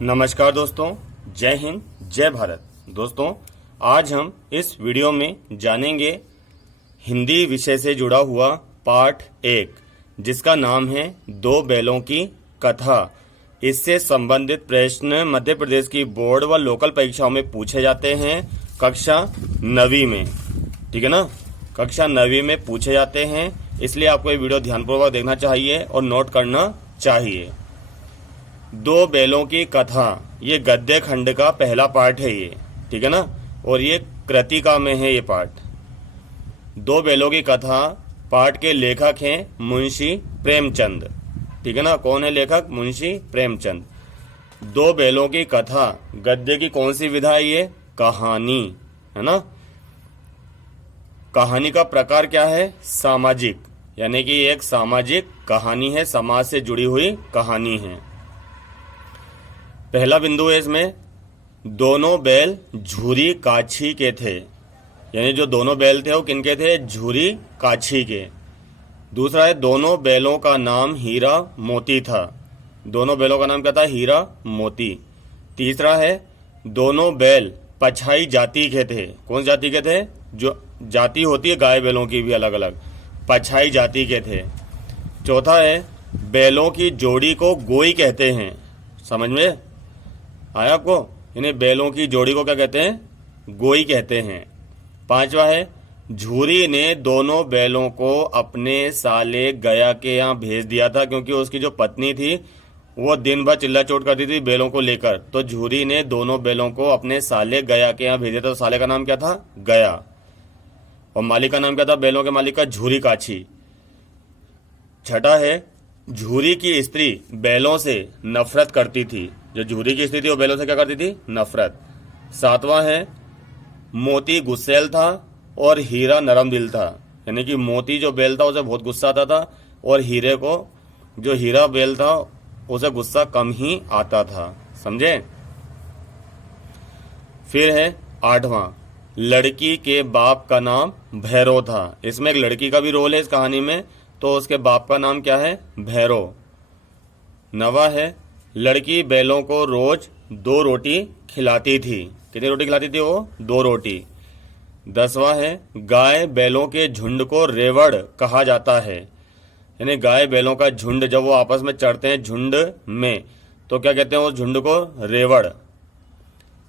नमस्कार दोस्तों, जय हिंद, जय भारत। दोस्तों, आज हम इस वीडियो में जानेंगे हिंदी विषय से जुड़ा हुआ पाठ 1, जिसका नाम है दो बैलों की कथा। इससे संबंधित प्रश्न मध्य प्रदेश की बोर्ड व लोकल परीक्षाओं में पूछे जाते हैं कक्षा 9वीं में। ठीक है ना, कक्षा 9वीं में पूछे जाते हैं, इसलिए आपको ये वीडियो ध्यानपूर्वक देखना चाहिए और नोट करना चाहिए। दो बैलों की कथा, ये गद्य खंड का पहला पार्ट है ये, ठीक है ना, और ये कृतिका में है ये पाठ। दो बैलों की कथा पाठ के लेखक हैं मुंशी प्रेमचंद। ठीक है ना, कौन है लेखक? मुंशी प्रेमचंद। दो बैलों की कथा गद्य की कौन सी विधा है ये? कहानी, है ना। कहानी का प्रकार क्या है? सामाजिक, यानी कि एक सामाजिक कहानी है, समाज से जुड़ी हुई कहानी है। पहला बिंदु है इसमें, दोनों बैल झूरी काछी के थे, यानी जो दोनों बैल थे वो किनके थे? झूरी काछी के। दूसरा है, दोनों बैलों का नाम हीरा मोती था। दोनों बैलों का नाम क्या था? हीरा मोती। तीसरा है, दोनों बैल पछाई जाति के थे। कौन जाति के थे? जो जाति होती है गाय बैलों की भी अलग अलग, पछाई जाति के थे। चौथा है, बैलों की जोड़ी को गोई कहते हैं। समझ में आया आपको? इन्हें बैलों की जोड़ी को क्या कहते हैं? गोई कहते हैं। पांचवा है, झूरी ने दोनों बैलों को अपने साले गया के यहाँ भेज दिया था, क्योंकि उसकी जो पत्नी थी वो दिन भर चिल्ला चोट करती थी बैलों को लेकर। तो झूरी ने दोनों बैलों को अपने साले गया के यहाँ भेजा था। तो साले का नाम क्या था? गया। और मालिक का नाम क्या था? बैलों के मालिक का झूरी काछी। छठा है, झूरी की स्त्री बैलों से नफरत करती थी। जो झूरी की स्त्री थी वो बैलों से क्या करती थी? नफरत। सातवां है, मोती गुस्सैल था और हीरा नरम दिल था, यानी कि मोती जो बैल था उसे बहुत गुस्सा आता था और हीरे को, जो हीरा बैल था, उसे गुस्सा कम ही आता था। समझे? फिर है आठवां, लड़की के बाप का नाम भैरव था। इसमें एक लड़की का भी रोल है इस कहानी में, तो उसके बाप का नाम क्या है? भैरव। नवा है, लड़की बैलों को रोज 2 रोटी खिलाती थी। कितनी रोटी खिलाती थी वो? 2 रोटी। 10वां है, गाय बैलों के झुंड को रेवड़ कहा जाता है, यानी गाय बैलों का झुंड जब वो आपस में चढ़ते हैं झुंड में, तो क्या कहते हैं उस झुंड को? रेवड़।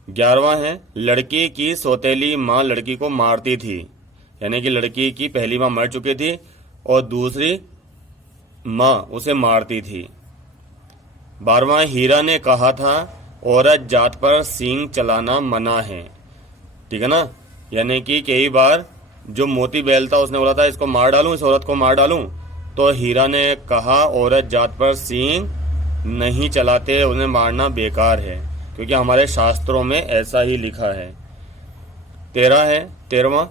11वां है, लड़की की सौतेली माँ लड़की को मारती थी, यानी कि लड़की की पहली माँ मर चुकी थी और दूसरी माँ उसे मारती थी। 12वां, हीरा ने कहा था औरत जात पर सींग चलाना मना है। ठीक है ना, यानी कि कई बार जो मोती बैल था उसने बोला था इसको मार डालूं, इस औरत को मार डालूं, तो हीरा ने कहा औरत जात पर सींग नहीं चलाते, उन्हें मारना बेकार है, क्योंकि हमारे शास्त्रों में ऐसा ही लिखा है। 13वां,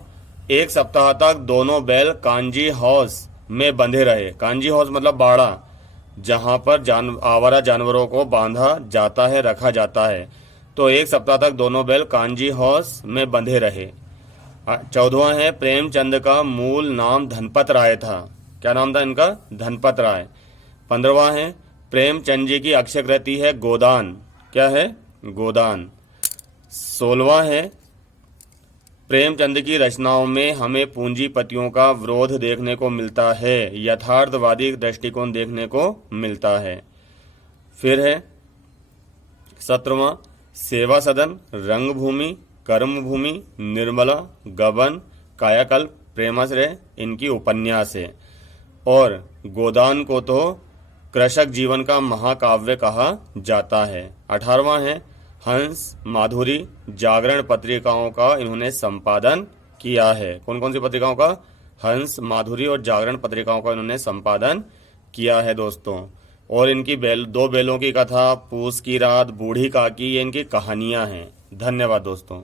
एक सप्ताह तक दोनों बैल कांजी हाउस में बंधे रहे। कांजी हाउस मतलब बाड़ा, जहां पर आवारा जानवरों को बांधा जाता है, रखा जाता है। तो एक सप्ताह तक दोनों बैल कांजी हाउस में बंधे रहे। 14वां है, प्रेमचंद का मूल नाम धनपत राय था। क्या नाम था इनका? धनपत राय। 15वां है, प्रेमचंद जी की अक्षय कृति है गोदान। क्या है? गोदान। 16वां है, प्रेमचंद की रचनाओं में हमें पूंजीपतियों का विरोध देखने को मिलता है, यथार्थवादी दृष्टिकोण देखने को मिलता है। फिर है 17वां, सेवा सदन, रंगभूमि, कर्मभूमि, निर्मला, गबन, कायाकल्प, प्रेमाश्रय इनकी उपन्यास है। और गोदान को तो कृषक जीवन का महाकाव्य कहा जाता है। 18वां है, हंस, माधुरी, जागरण पत्रिकाओं का इन्होंने संपादन किया है। कौन कौन सी पत्रिकाओं का? हंस, माधुरी और जागरण पत्रिकाओं का इन्होंने संपादन किया है दोस्तों। और इनकी दो बैलों की कथा, पूस की रात, बूढ़ी काकी, ये इनकी कहानियां हैं। धन्यवाद दोस्तों।